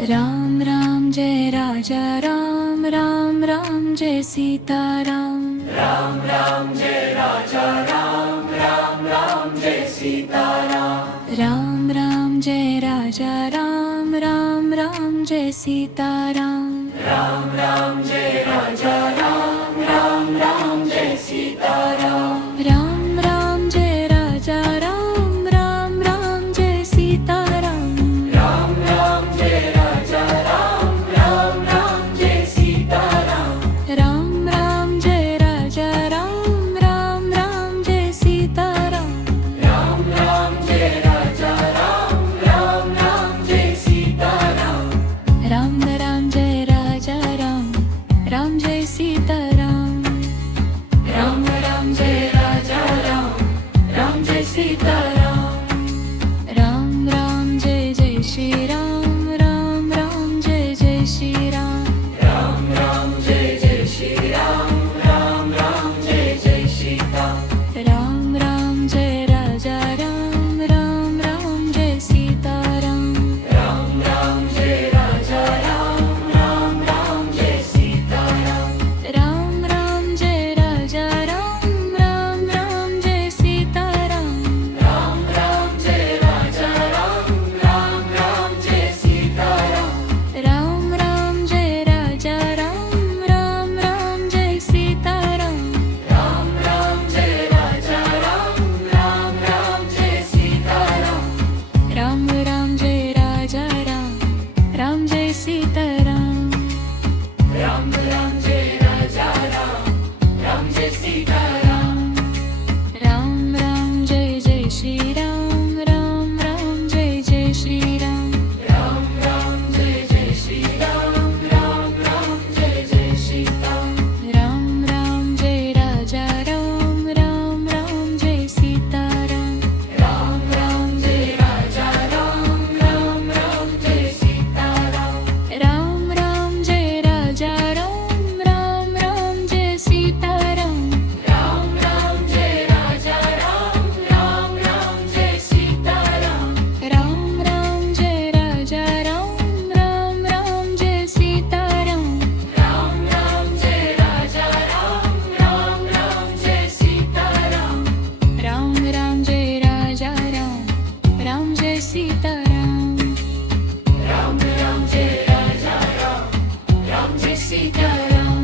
Ram Ram Jai Raja Ram, Ram Ram Jai Sitaram. Ram Ram Jai Raja Ram, Ram Ram Jai Sitaram. Ram Ram Jai Raja Ram, Ram Ram Jai Sitaram. Ram Ram Jai Raja Ram, Ram Ram Jai Sitaram. Ram Ram Jai Raja Ram, Ram Ram Jai Sitaram. Ram Ram Jai Raja Ram, Ram Ram Jai Sitaram. Ram Ram Jai Raja Ram, Ram Ram Jai Sitaram. Ram Ram Jai Raja Ram, Ram Ram Jai Sitaram. Ram Ram Jai Raja Ram, Ram Jai Sitaram. Ram Ram Jai Raja Ram, Ram Jai Sitaram. Ram Ram Jai Jai Shri Ram, Ram Ram Jai Jai Shri Ram. Ram Ram Jai Jai Shri Ram, Ram Ram Jai Jai Sitaram. Ram Ram Jai Raja Ram, Ram Ram Jai Sitaram. Ram Ram Jai Raja Ram, Ram Ram Jai Sitaram. Ram Ram Jai Raja Ram, Ram Ram Jai Sitaram. Ram Ram Jai Raja Ram, Ram Ram Jai Sitaram. Ram Ram Jai Raja Ram, Ram Ram Jai Sitaram. Ram Ram Jai Raja Ram, Ram Ram Jai Sitaram. Ram Ram Jai Raja Ram, Ram Jai Sitaram. Ram Ram Jai Raja Ram, Ram Jai Sitaram. Ram Ram Jai Jai Shri Ram, Ram Ram Jai Jai Shri Ram. Ram Ram Jai Jai Shri Ram, Ram Ram Jai Jai Sitaram. Ram Ram Jai Raja Ram, Ram Ram Jai Sitaram. Ram Ram Jai Raja Ram, Ram Ram Jai Sitaram. Ram Ram Jai Raja Ram, Ram Ram Jai Sitaram. Ram Ram Jai Raja Ram, Ram Ram Jai Sitaram. Ram Ram Jai Raja Ram, Ram Ram Jai Sitaram. Ram Ram Jai Raja Ram, Ram Ram Jai Sitaram. Ram Ram Jai Raja Ram, Ram Jai Sitaram. Ram Ram Jai Raja Ram, Ram Jai Sitaram.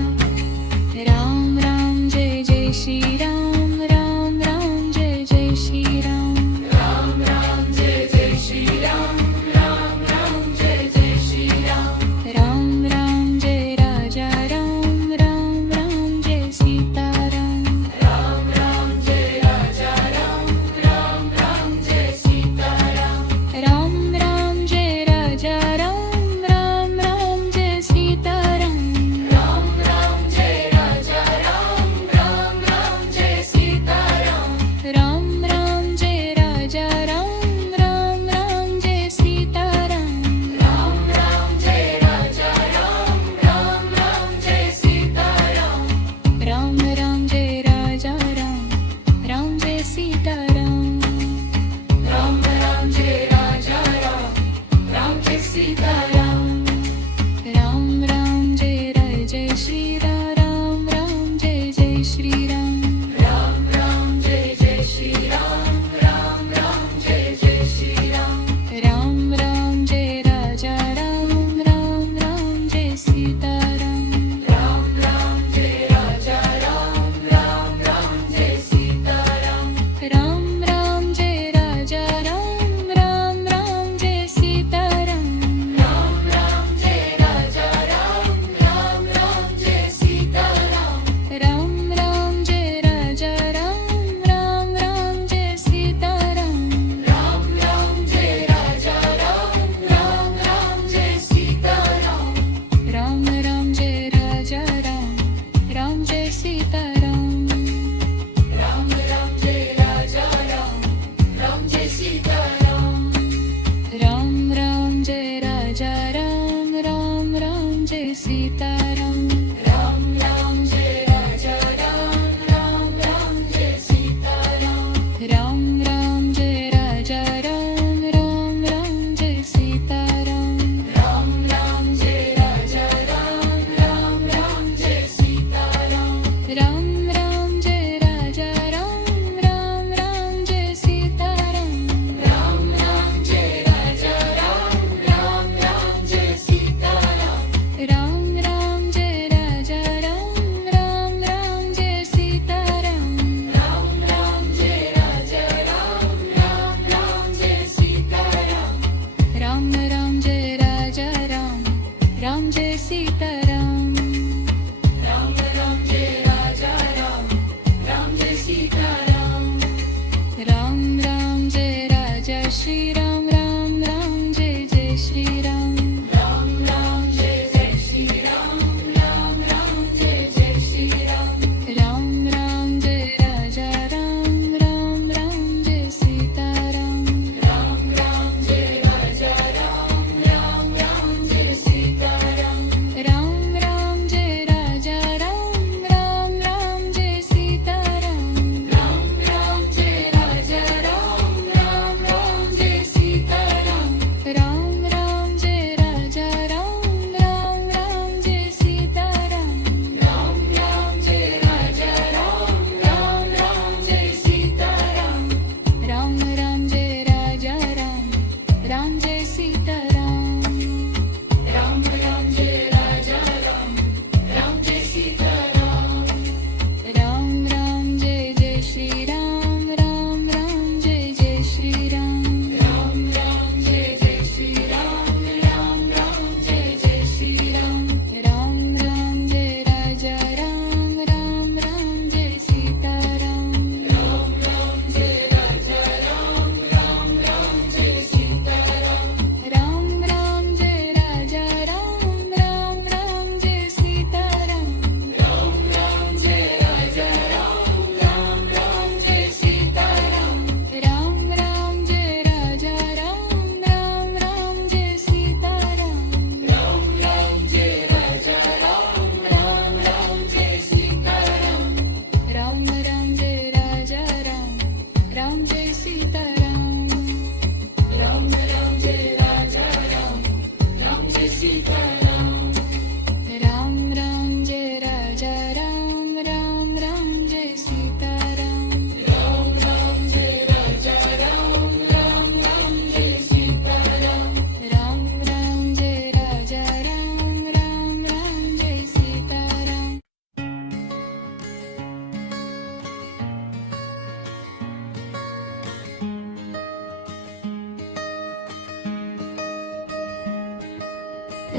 Ram Ram Jai Jai Shri Ram, Ram Ram Jai Jai Shri Ram. Ram Ram Jai Jai Shri Ram, Ram Ram Jai Jai Shri Ram. Ram Ram Jai Raja Ram, Ram Ram Jai Sitaram. Ram Ram Jai Raja Ram, Ram Ram Jai Sitaram. Ram Ram Jai Raja Ram, Ram Ram Jai Sitaram. Ram Ram Jai Raja Ram, Ram Ram Jai Sitaram. Ram Ram Jai Raja Ram, Ram Ram Jai Sitaram. Ram Ram Jai Raja Ram, Ram Ram Jai Sitaram. Ram Ram Jai Raja Ram, Ram Jai Sitaram. Ram Ram Jai Raja Ram, Ram Jai Sitaram. Ram Ram Jai Jai Shri Ram, Ram Jai Jai Shri Ram. Ram Ram Jai Jai Shri Ram, Ram Ram Jai Jai Shri Ram. Ram Ram Jai Raja Ram, Ram Ram Jai Sitaram. Ram Ram Jai Raja Ram, Ram Ram Jai Sitaram. Ram Ram Jai Raja Ram, Ram Ram Jai Sitaram. Ram Ram Jai Raja Ram, Ram Ram Jai Sitaram. Ram Ram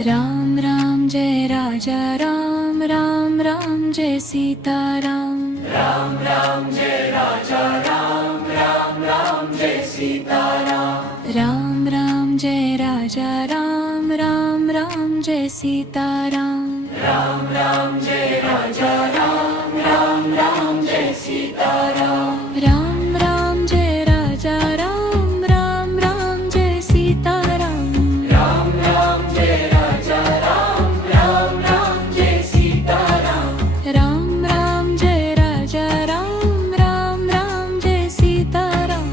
Ram Ram Jai Raja Ram Ram Ram Jai Sitaram Ram Ram Jai Raja Ram Ram Ram Jai Sitaram Ram Ram Jai Raja Ram Ram Ram Jai Sitaram Ram Ram Jai Raja Ram Ram Ram Jai Sitaram Ram Ram Jai Raja Ram Ram Ram Jai Sitaram Ram Ram Jai Raja Ram Ram Ram Jai Sitaram Ram Ram Jai Raja Ram Ram Ram Jai Sitaram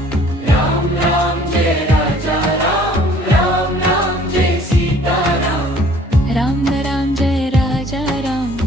Ram Ram Jai Raja Ram Ram Ram Jai Sitaram Ram Ram Jai Raja Ram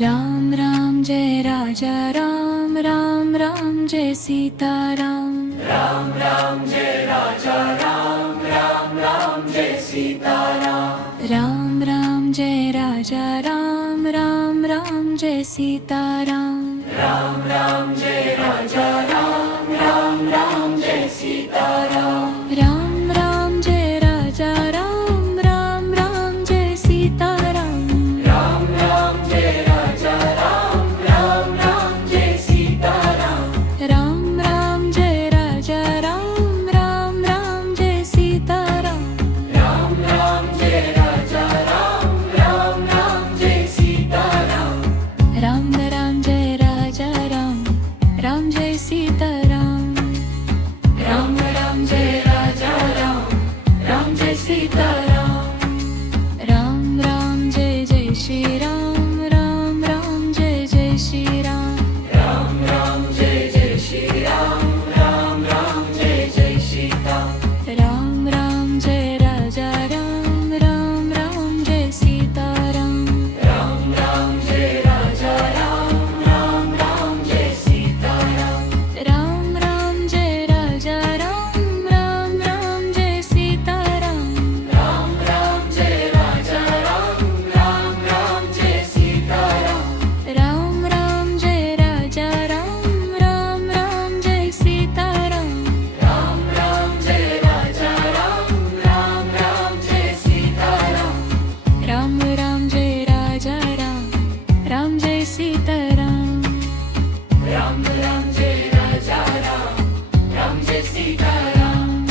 Ram Ram Jai Raja Ram Ram Ram Jai Sitaram Ram Ram Jai Raja Ram Ram Ram Jai Sitaram Ram Ram Jai Raja Ram Ram Ram Jai Sitaram Ram Ram Jai Raja Ram Ram Ram Jai Sitaram Ram Ram Jai Raja Ram Ram Ram Jai Sitaram Ram Ram Jai Raja Ram Ram Ram Jai Sitaram Ram Ram Jai Raja Ram Ram Ram Jai Sitaram Ram Ram Jai Raja Ram Ram Ram Jai Sitaram Ram Ram Jai Raja Ram Ram Jai Sitaram Ram Ram Jai Raja Ram Ram Jai Sitaram Ram Ram Jai Jai Shri Ram Ram Ram Jai Jai Shri Ram Ram Ram Jai Jai Shri Ram Ram Ram Jai Jai Sitaram Ram Ram Jai Raja Ram Ram Ram Jai Sitaram Ram Ram Jai Raja Ram Ram Ram Jai Sitaram Ram Ram Jai Raja Ram Ram Ram Jai Sitaram Ram Ram Jai Raja Ram Ram Ram Jai Sitaram Ram Ram Jai Raja Ram Ram Ram Jai Sitaram Ram Ram Jai Raja Ram Ram Ram Jai Sitaram Ram Ram Jai Raja Ram Ram Jai Sitaram Ram Ram Jai Raja Ram Ram Jai Sitaram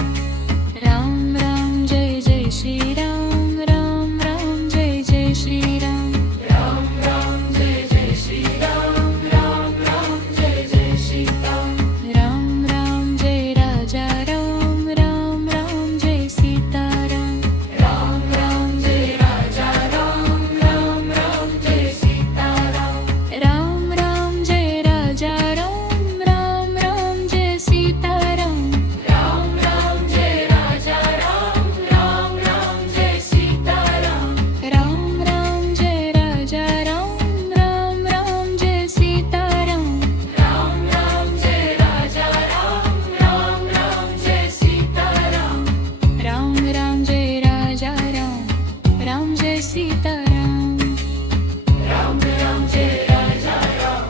Ram Ram Jai Jai Shri Ram Ram Ram Jai Jai Shri Ram Ram Ram Jai Jai Shri Ram Ram Ram Jai Jai Sitaram Ram Ram Jai Raja Ram Ram Ram Jai Sitaram Ram Ram Jai Raja Ram Ram Ram Jai Sitaram Ram Ram Jai Raja Ram Ram Ram Jai Sitaram Ram Ram Jai Raja Ram Ram Ram Jai Sitaram Ram Ram Jai Raja Ram Ram Ram Jai Sitaram Ram Ram Jai Raja Ram Ram Ram Jai Sitaram Ram Ram Jai Raja Ram Ram Jai Sitaram Ram Ram Jai Raja Ram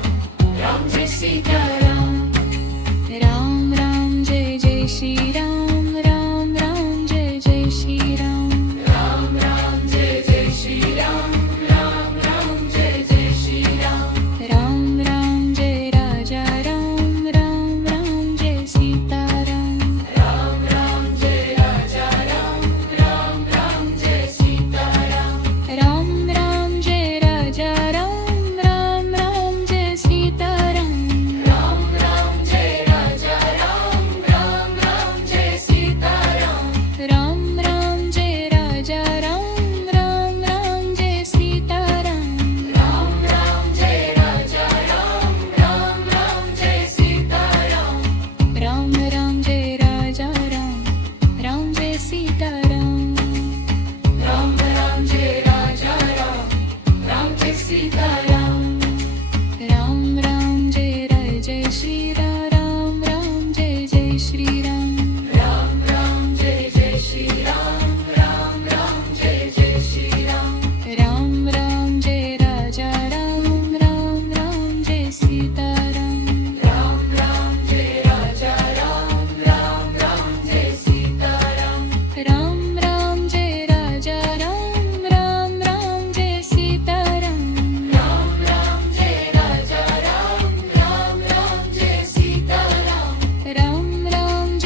Ram Jai Sitaram Ram Ram Jai Jai Shri Ram Ram Ram Jai Jai Shri Ram Ram Ram Jai Jai Shri Ram Ram Ram Jai Jai Shri Ram Ram Ram Jai Raja Ram Ram Ram Jai Sitaram Ram Ram Jai Raja Ram Ram Ram Jai Sitaram Ram Ram Jai Raja Ram Ram Ram Jai Sitaram Ram Ram Jai Raja Ram Ram Ram Jai Sitaram Ram Ram Jai Raja Ram Ram Ram Jai Sitaram Ram Ram Jai Raja Ram Ram Ram Jai Sitaram Ram Ram Jai Raja Ram Ram Jai Sitaram Ram Ram Jai Raja Ram Ram Jai Sitaram Ram Ram Jai Jai Jai Shri Ram Ram Jai Jai Shri Ram Ram Ram Jai Jai Shri Ram Ram Ram Jai Jai Shri Ram Ram Ram Jai Raja Ram Ram Ram Jai Sitaram Ram Ram Jai Raja Ram Ram Ram Jai Sitaram Ram Ram Jai Raja Ram Ram Ram Jai Sitaram Ram Ram Jai Raja Ram Ram Ram Jai Sitaram Ram Ram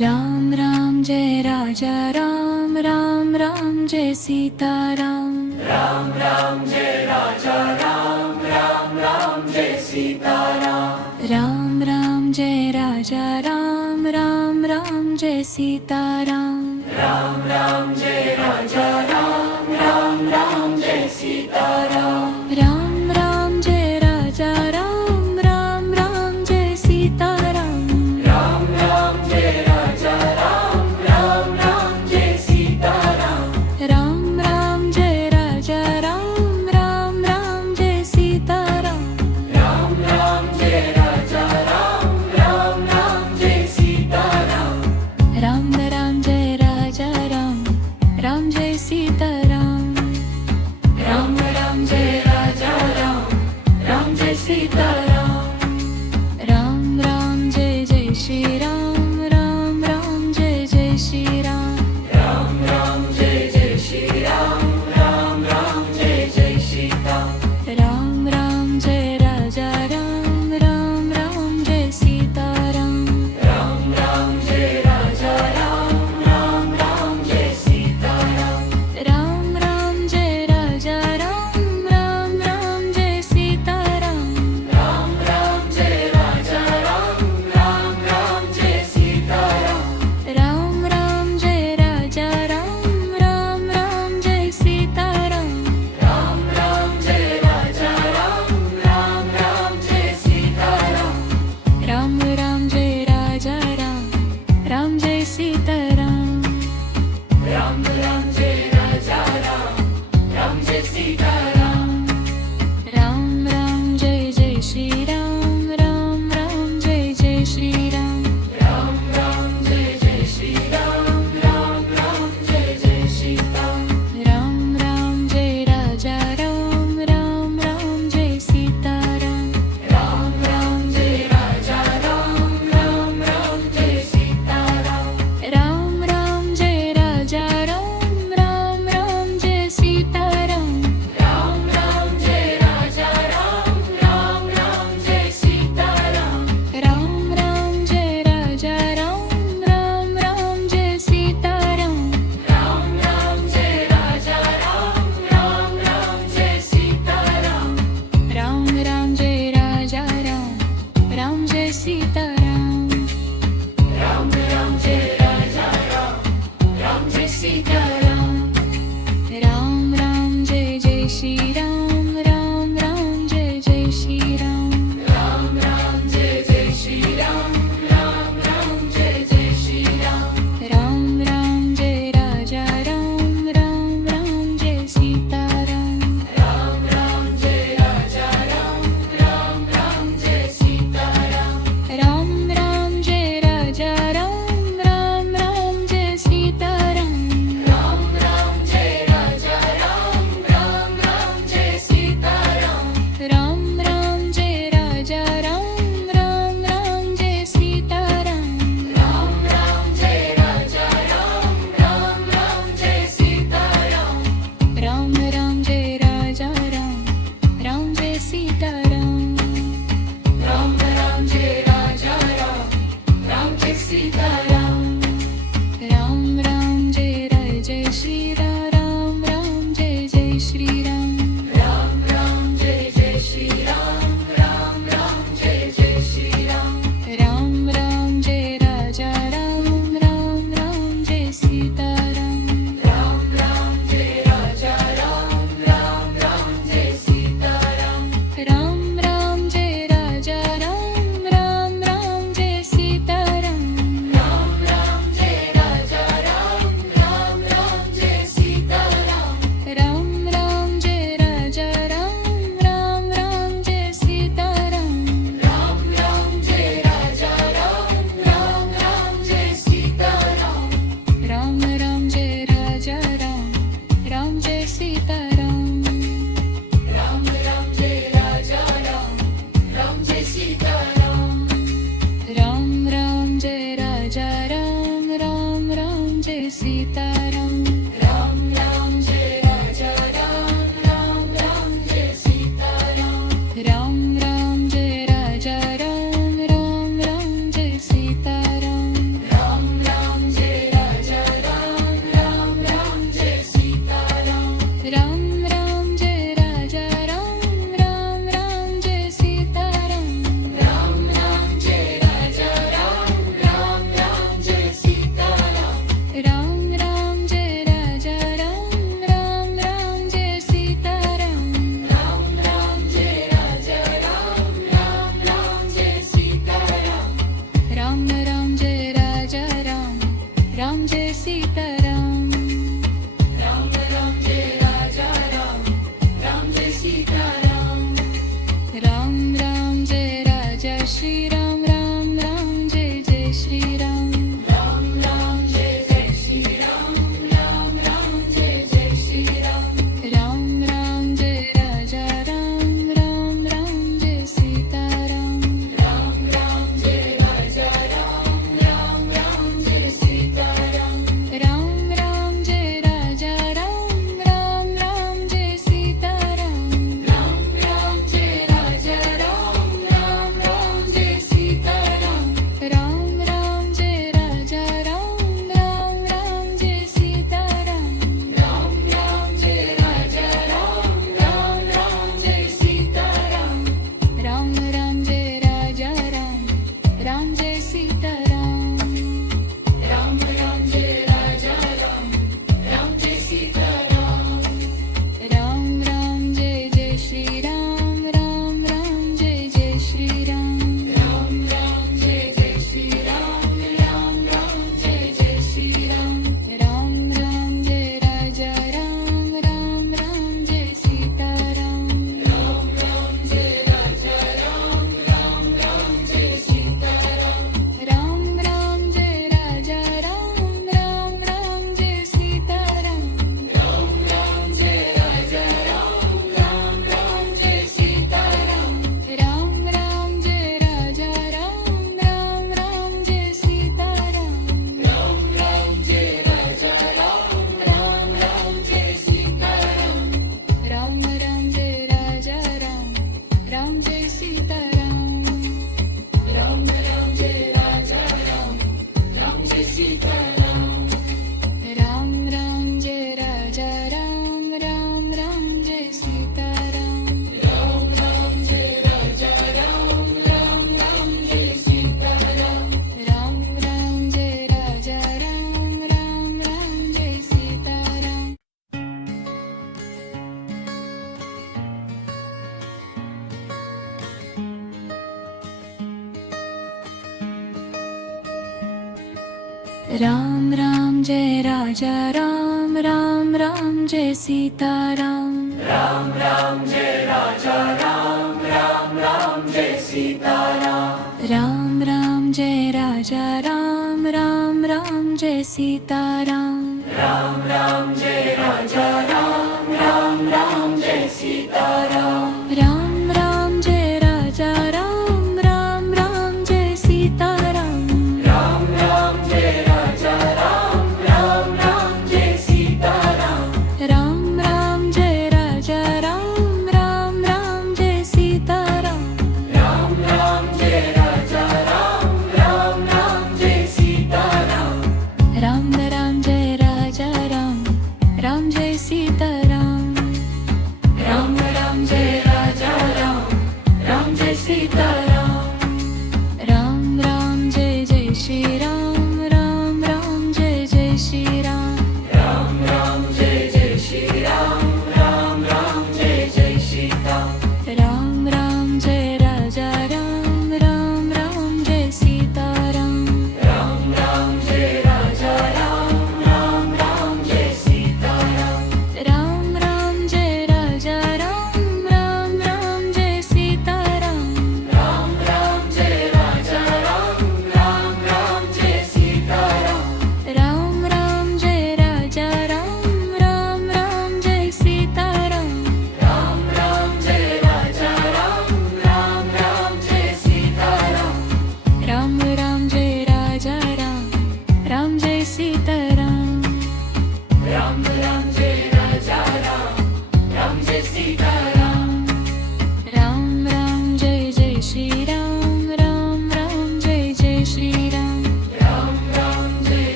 Ram Ram Jai Raja Ram Ram Ram Jai Sitaram Ram Ram Jai Raja Ram Ram Ram Jai Sitaram Ram Ram Jai Raja Ram Ram Ram Jai Sitaram Ram Ram Jai Raja Ram Ram Ram Jai Sitaram Ram Ram Jai Raja Ram Ram Ram Jai Sitaram Ram Ram Jai Raja Ram Ram Ram Jai Sitaram Ram Ram Jai Raja Ram Ram Ram Jai Sitaram Ram Ram Jai Raja Ram Ram Ram Jai Sitaram Ram Ram Jai Raja Ram Ram Ram Jai Raja Ram Ram Ram Jai Sitaram Ram Ram Jai Raja Ram Ram Ram Jai Sitaram Ram Ram Jai Raja Ram Ram Ram Jai Sitaram Ram Ram Jai Raja Ram Ram Ram Jai Sitaram Ram Ram Jai Raja Ram Ram Ram Jai Sitaram Ram Ram Jai Raja Ram Ram Ram Jai Sitaram Ram Ram Jai Raja Ram Ram Ram Jai Sitaram Ram Ram Jai Raja Ram Ram Ram Jai Sitaram Ram Ram Jai Raja Ram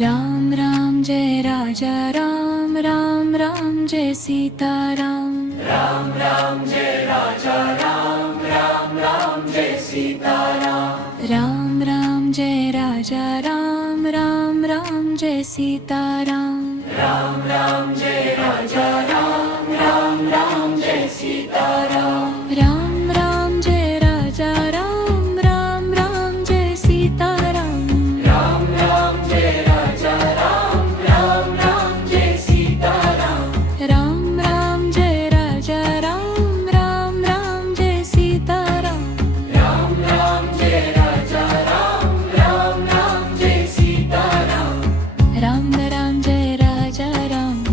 Ram Ram Jai Raja Ram Ram Ram Jai Sitaram Ram Ram Jai Raja Ram Ram Ram Jai Sitaram Ram Ram Jai Raja Ram Ram Ram Jai Sitaram Ram Ram Jai Raja Ram Ram Ram Jai Sitaram Ram Ram Jai Raja Ram Ram Ram Jai Sitaram Ram Ram Jai Raja Ram Ram Ram Jai Sitaram Ram Ram Jai Raja Ram Ram Ram Jai Sitaram Ram Ram Jai Raja Ram Ram Ram Jai Sitaram Ram Ram Jai Raja Ram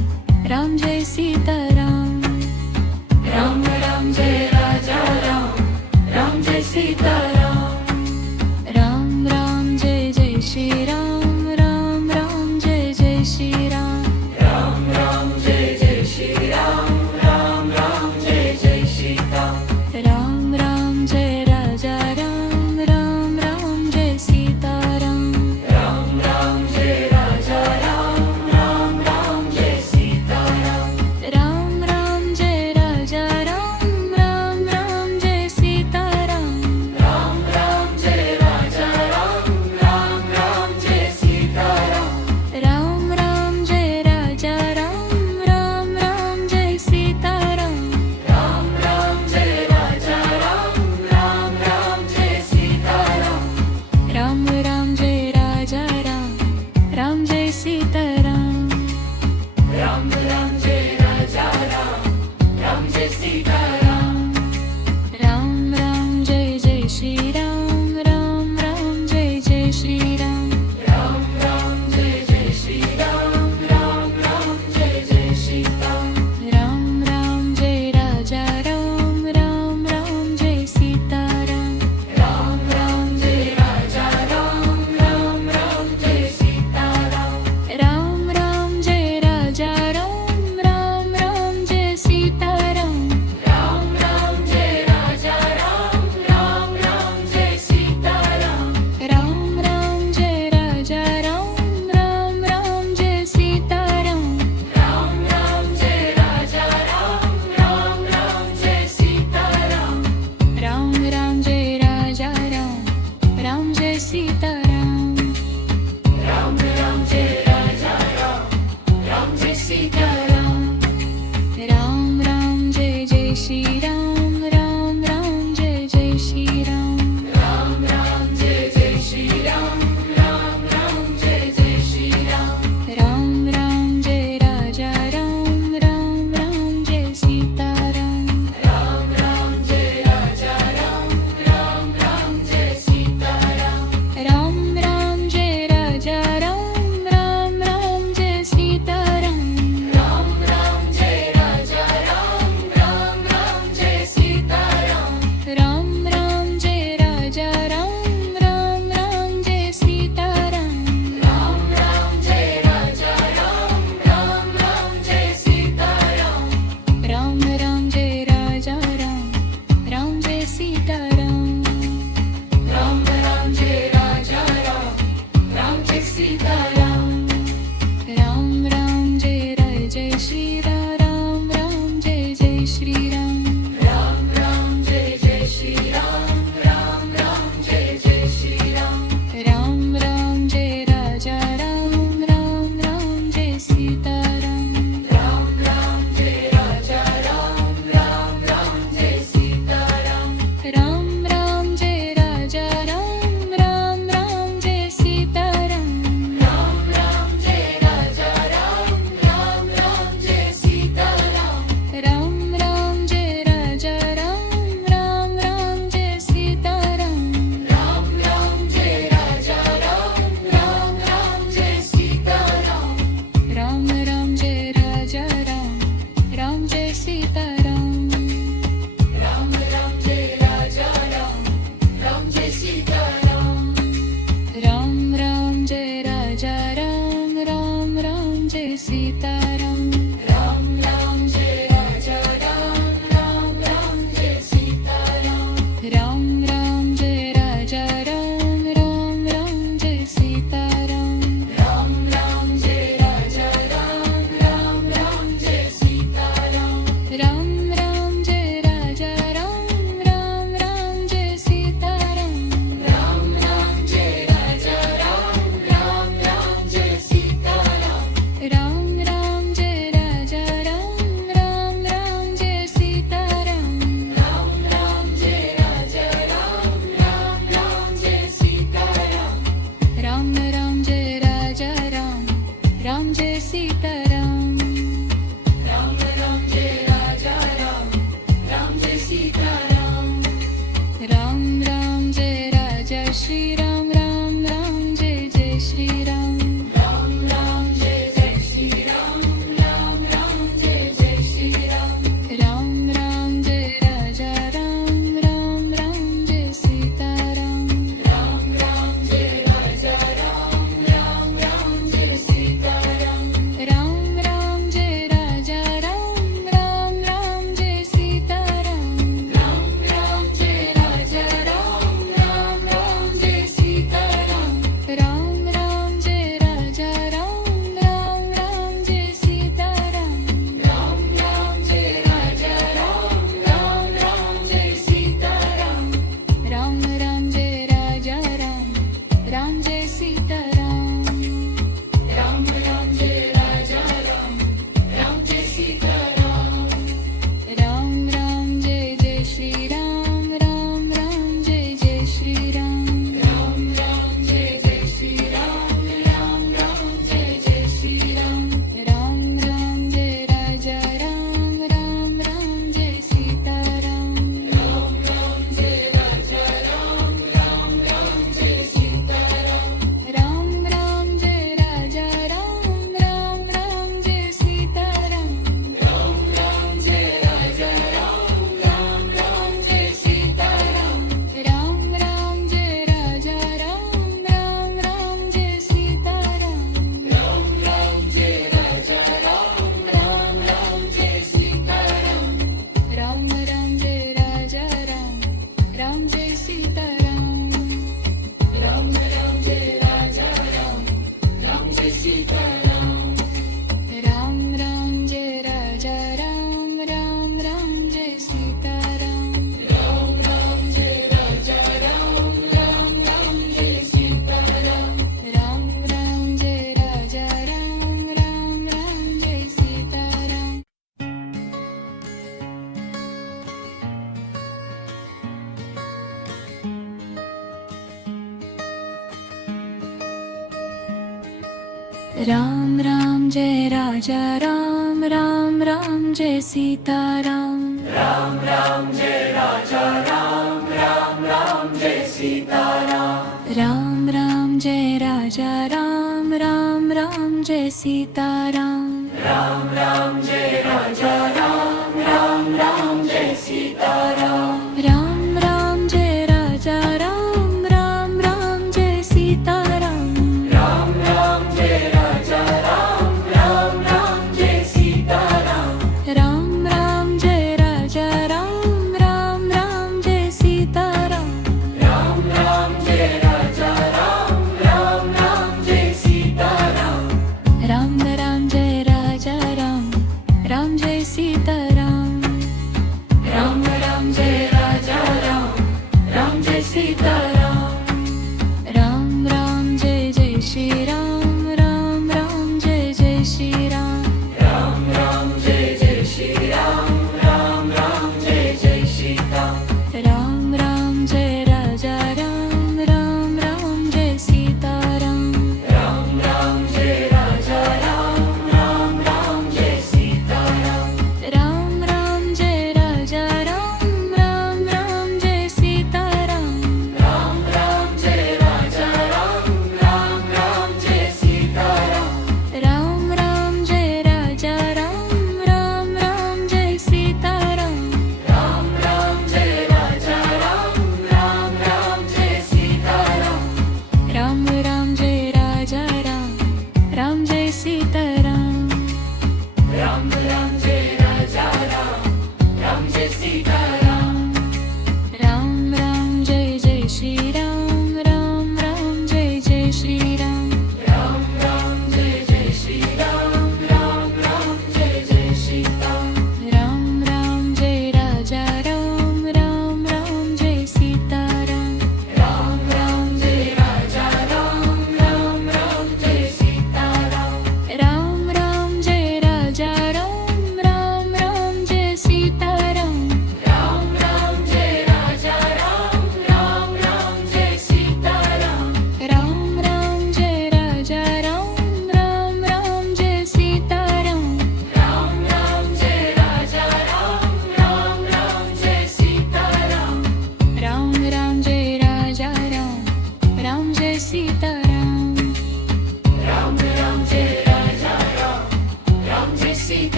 Ram Ram Jai Raja Ram Ram Ram Jai Sitaram Ram Ram Jai Raja Ram Ram Ram Jai Sitaram Ram Ram Jai Raja Ram Ram Ram Jai Sitaram Ram Ram